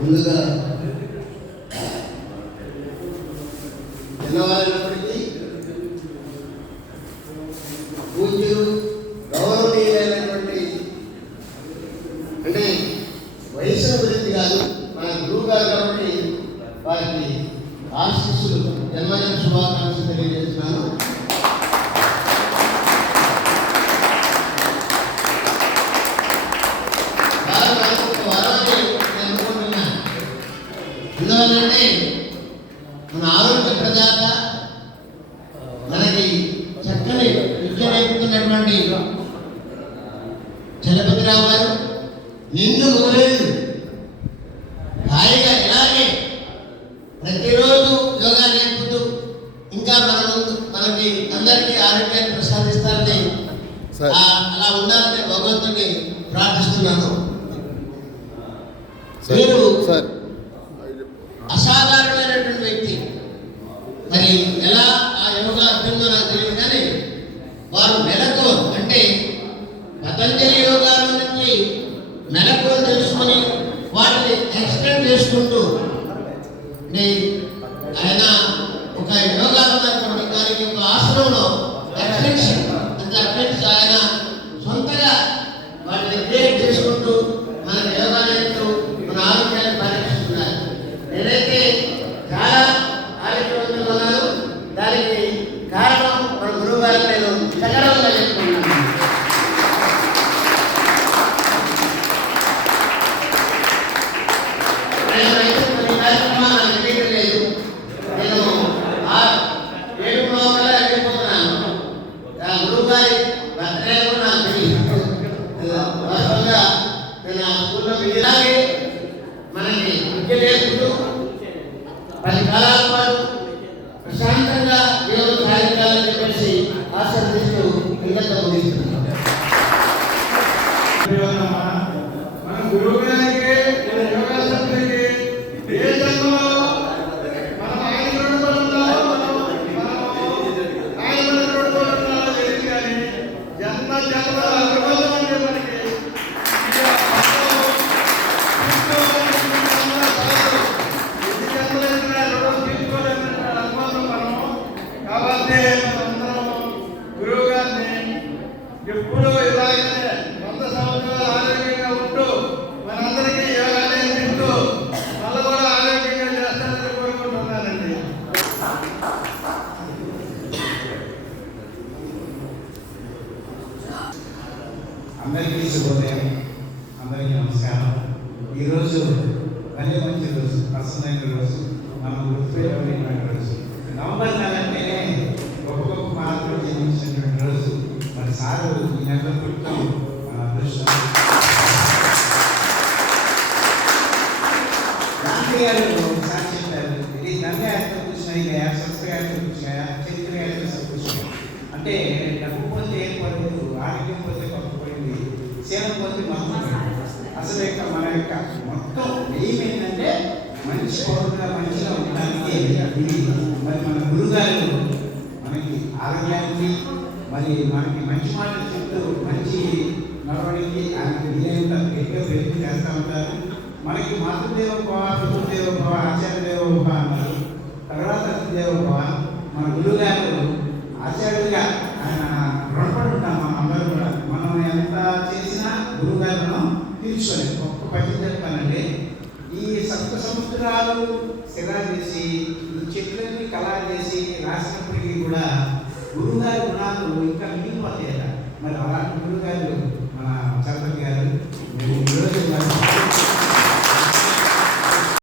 ముందుగా చిన్నవారైనప్పటికీ పూజ్యులు గౌరవనీయులైనటువంటి అంటే వయసుల గురించి కాదు మన గురువు గారు కాబట్టి వారికి ఆశీస్సులు జన్మదిన శుభాకాంక్షలు తెలియజేస్తున్నాను. ఎందువల్లంటే మన ఆరోగ్య ప్రదాత మనకి చక్కని విద్య నేర్పుతున్నటువంటి చలపతిరావు గారు నిండు 100 ఏళ్ళు హాయిగా ఇలాగే ప్రతిరోజు యోగా నేర్పుతూ ఇంకా మనకి అందరికీ ఆరోగ్యాన్ని ప్రసాదిస్తారని అలా ఉండాలని భగవంతుని ప్రార్థిస్తున్నాను. మీరు అసాధారణమైనటువంటి వ్యక్తి. మరి ఎలా ఆ యోగా అర్థంలో నాకు తెలియదు, కానీ వారు మెలకువ అంటే పతంజలి యోగాల నుంచి మెలకువ తెలుసుకొని వాటిని ఎక్స్టెండ్ చేసుకుంటూ ఆయన ఒక యోగాలో దానికి ఒక ఆశ్రమంలో ఎక్స్టెన్షన్ ఆయన సొంతగా వాటిని క్రియేట్ చేసుకుంటూ మన యోగా నేర్పుతూ మన ఆరోగ్యాన్ని పరిరక్షిస్తున్నారు. నేనైతే చాలా ఆరోగ్యవంతంగా ఉన్నాను. దానికి కారణం మన గురువు గారికి నేను సగర్వంగా చెప్పుకున్నాను. నేనైతే కొన్ని కార్యక్రమాలు నాకు తెలియడం లేదు. నేను 7 వెళ్ళిపోతున్నాను. ఆ గురువు గారి బర్త్డే కూడా నాకు తెలియదు. వాస్తవంగా నేను ఆ స్కూల్లో ఇలాగే మనకి విద్య నేర్పుతూ 10 కాలాల పాటు ప్రశాంతంగా దేవుడు సాధించాలని చెప్పేసి ఆశీర్వదిస్తూ ఇంకతో ముగిస్తున్నాను. మన గురువు గారికి యోగాసనకి ఏ జన్మలో మనం ఆయన లేదు కానీ జన్మ అనుబంధం అంటే మనకి అనుబంధం మనము కాబట్టి మనందరం గురువు గారిని ఎప్పుడూ ఇలాగే 100 సంవత్సరాలు ఆరోగ్యంగా ఉంటూ మనందరికీ యోగా నేర్పిస్తూ మళ్ళీ కూడా ఆరోగ్యంగా చేస్తారని కోరుకుంటున్నానండి. అందరికీ శుభోదయం, అందరికీ నమస్కారం. ఈరోజు మంచి రోజు, ప్రసన్నమైన రోజు, మనం గుర్తుపెట్టుకునేటువంటి రోజు. నవంబర్ నెల అంటేనే గొప్ప మార్పులు జన్మించినటువంటి రోజు. మరి సారు ఈ నెలలో పుట్టడం మన అదృష్టం. గాంధీ గారు ఒకసారి చెప్పారు, ఇది నన్యాయతో కూర్చున్నాయి, సంస్కృతితో కూర్చున్నాయా, చరిత్రతో కూర్చున్నాయి. అంటే డబ్బు పోతే ఏం పడలేదు, ఆరోగ్యం పోతే పక్కపోయింది, సేవం పోతే మహమ్మది. అసలు మన యొక్క మొత్తం ఎయిమ్ ఏంటంటే మంచి పౌరులుగా మంచిగా ఉండడానికి. మరి మన గురుగారు మనకి ఆరోగ్యానికి మరి మనకి మంచి మాటలు చెప్తూ మంచి నడవడానికి ఆయనకి వీలైనంత ఎక్కువ ప్రయత్నం చేస్తూ ఉంటారు. మనకి మాతృదేవ భవ, పితృదేవ భవ, ఆచార్యదేవ భవ అన్నారు. తర్వాత అతిదేవ భవ. మన గురుగారు ఆచార్యుడిగా ఆయన రుణపడి ఉంటాం. మనం అందరూ కూడా మనం ఎంత చేసినా గురువుగారు మనం తీర్చుకోలేదు. ఒక్క పద్యం చెప్తానండి. ఈ సప్త సముద్రాలు సిరా చేసి ఈ చెట్లన్నీ కళా చేసి రాసినప్పటికీ కూడా గురువుగారి గుణాలు ఇంకా